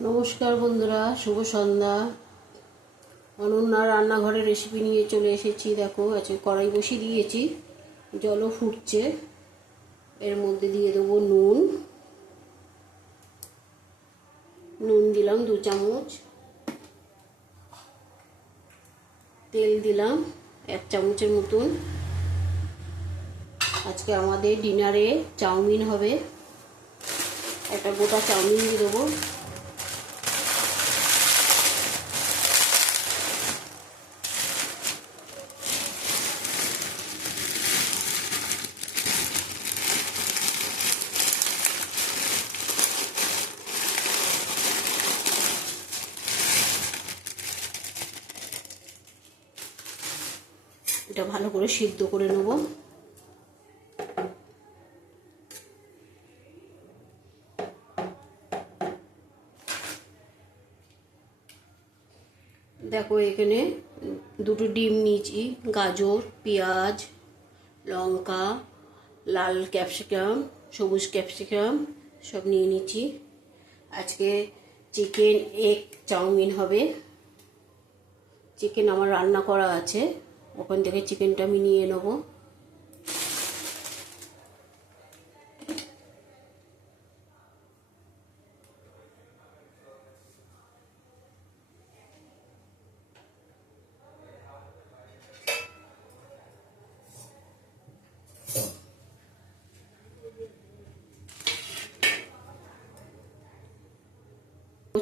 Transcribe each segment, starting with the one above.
নমস্কার বন্ধুরা, শুভ সন্ধ্যা। অনন্যা রান্নাঘরের রেসিপি নিয়ে চলে এসেছি। দেখো, আজকে কড়াই বসিয়ে দিয়েছি, জলও ফুটছে। এর মধ্যে দিয়ে দেবো নুন দিলাম 2 চামচ, তেল দিলাম 1 চামচের মতন। আজকে আমাদের ডিনারে চাউমিন হবে, একটা গোটা চাউমিন দিয়ে দেবো। এটা ভালো করে সিদ্ধ করে নেব। দেখো, এখানে 2টো ডিম নিয়েছি, গাজর, পেঁয়াজ, লঙ্কা, লাল ক্যাপসিকাম, সবুজ ক্যাপসিকাম সব নিয়ে নিচ্ছি। আজকে চিকেন এগ চাউমিন হবে। চিকেন আমার রান্না করা আছে, ওখান থেকে চিকেনটা আমি নিয়ে নেব।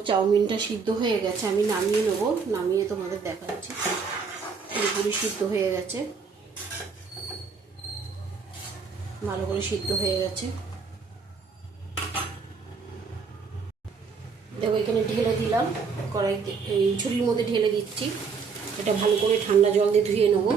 চাউমিনটা সিদ্ধ হয়ে গেছে, আমি নামিয়ে নেবো। নামিয়ে তোমাদের দেখাচ্ছি। পুরোপুরি সিদ্ধ হয়ে গেছে, ভালো করে সিদ্ধ হয়ে গেছে। দেখো, এখানে ঢেলে দিলাম কড়াইতে, এই ঝুড়ির মধ্যে ঢেলে দিচ্ছি। এটা ভালো করে ঠান্ডা জল দিয়ে ধুয়ে নেবো।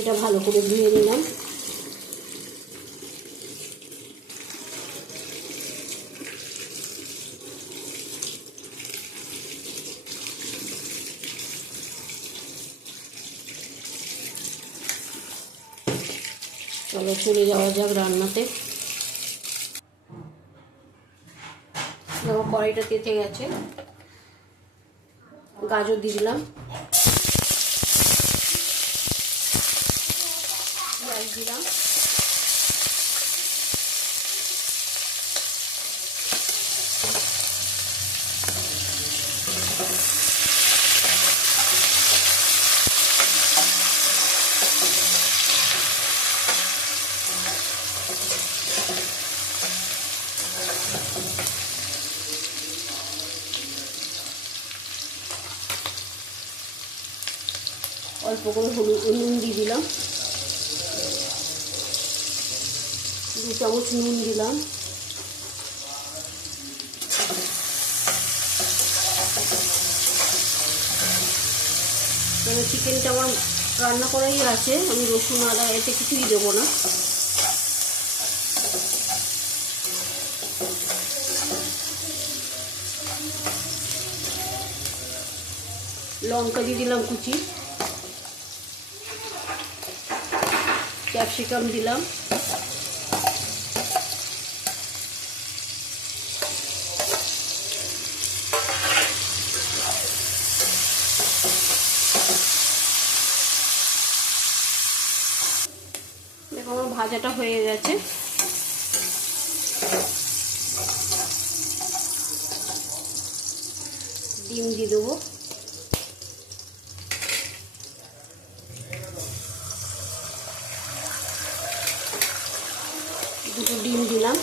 এটা ভালো করে ধুয়ে নিলাম। চলো চলে যাওয়া যাক রান্নাতে। দেখো, কড়াইটা তেতে গেছে। গাজর দিয়ে দিলাম, পেঁয়াজ দিলাম, অল্প করে নুন দিয়ে দিলাম, 2 চামচ নুন দিলাম। তবে চিকেনটা আমার রান্না করাই আছে, আমি রসুন আদা এতে কিছুই দেবো না। লঙ্কা দিয়ে দিলাম কুচি, ক্যাপসিকাম দিলাম, দেখো আমার ভাজাটা হয়ে গেছে। ডিম দিয়ে দেবো, দুটো ডিম দিলাম।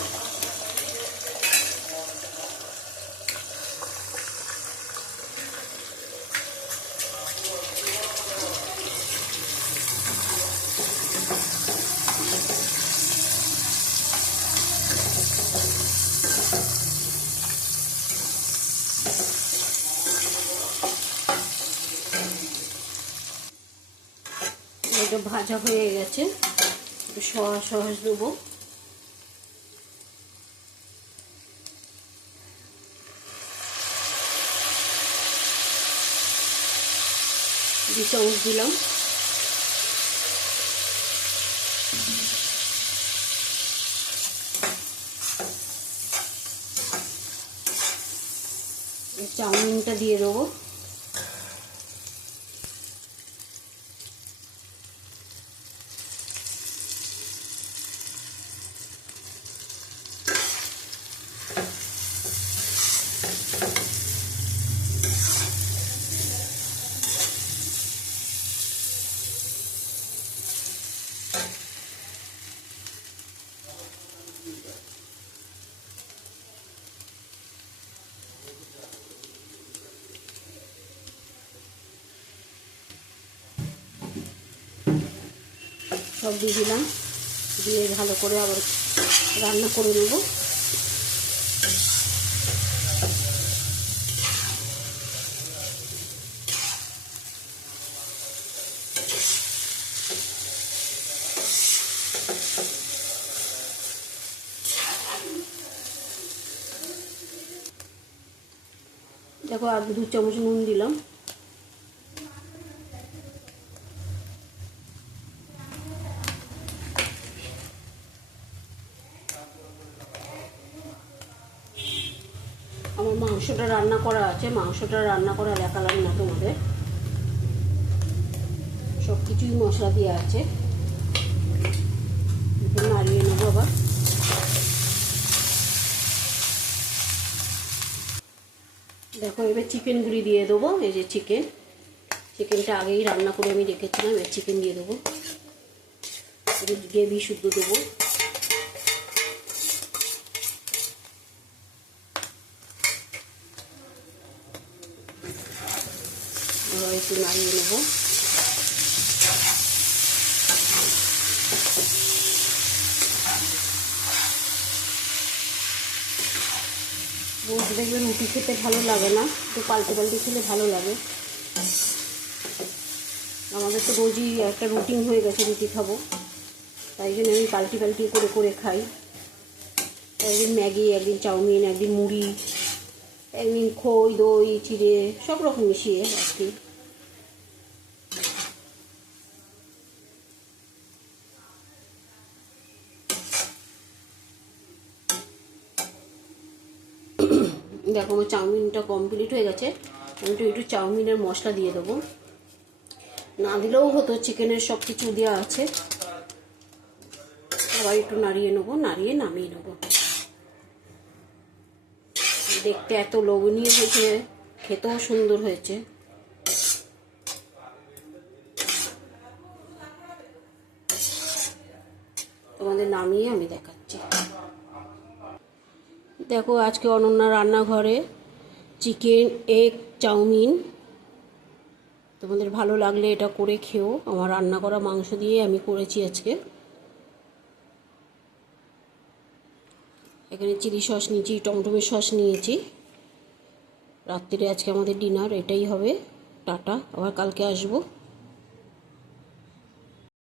এটা ভাজা হয়ে গেছে, একটু সস দেবো। 2 চামচ দিলাম। চাউমিনটা দিয়ে দেবো। সব দিয়ে দিলাম, দিয়ে ভালো করে আবার রান্না করে নেব। দেখো আর 2 চামচ নুন দিলাম। আমার মাংসটা রান্না করা আছে, মাংসটা রান্না করা দেখালাম না তোমাদের, সব কিছুই মশলা দিয়ে আছে। নাড়িয়ে নেবো আবার। দেখো এবার চিকেন গুঁড়ি দিয়ে দেবো। এই যে চিকেনটা আগেই রান্না করে আমি রেখেছিলাম, এবার চিকেন দিয়ে দেবো। গ্রেভি শুদ্ধ দেবো। একটু নাড়িয়ে নেবো। রোজ দেখবে রুটি খেতে ভালো লাগে না, একটু পাল্টে পাল্টে খেলে ভালো লাগে। আমাদের তো রোজই একটা রুটিন হয়ে গেছে রুটি খাবো, তাই জন্য আমি পাল্টি পাল্টি করে করে খাই। একদিন ম্যাগি, একদিন চাউমিন, একদিন মুড়ি, একদিন খই দই চিড়ে সব রকম মিশিয়ে আর কি। দেখো আমার চাউমিনটা কমপ্লিট হয়ে গেছে। আমি একটু চাউমিনের মশলা দিয়ে দেবো, না দিলেও হতো, চিকেনের সব কিছু দেওয়া আছে। আবার একটু নাড়িয়ে নেবো, নাড়িয়ে নামিয়ে নেবো। দেখতে এত লোভনীয় হয়েছে, খেতেও সুন্দর হয়েছে। তোমাদের নামিয়ে আমি দেখাচ্ছি। দেখো আজকে অনন্যা রান্নাঘরে চিকেন এগ চাউমিন। তোমাদের ভালো লাগলে এটা করে খেও। আমার রান্না করা মাংস দিয়ে আমি করেছি আজকে। এখানে চিলি সস নিয়েছি, টমেটো সস নিয়েছি। রাত্রিরে আজকে আমাদের ডিনার এটাই হবে। টাটা, আবার কালকে আসবো।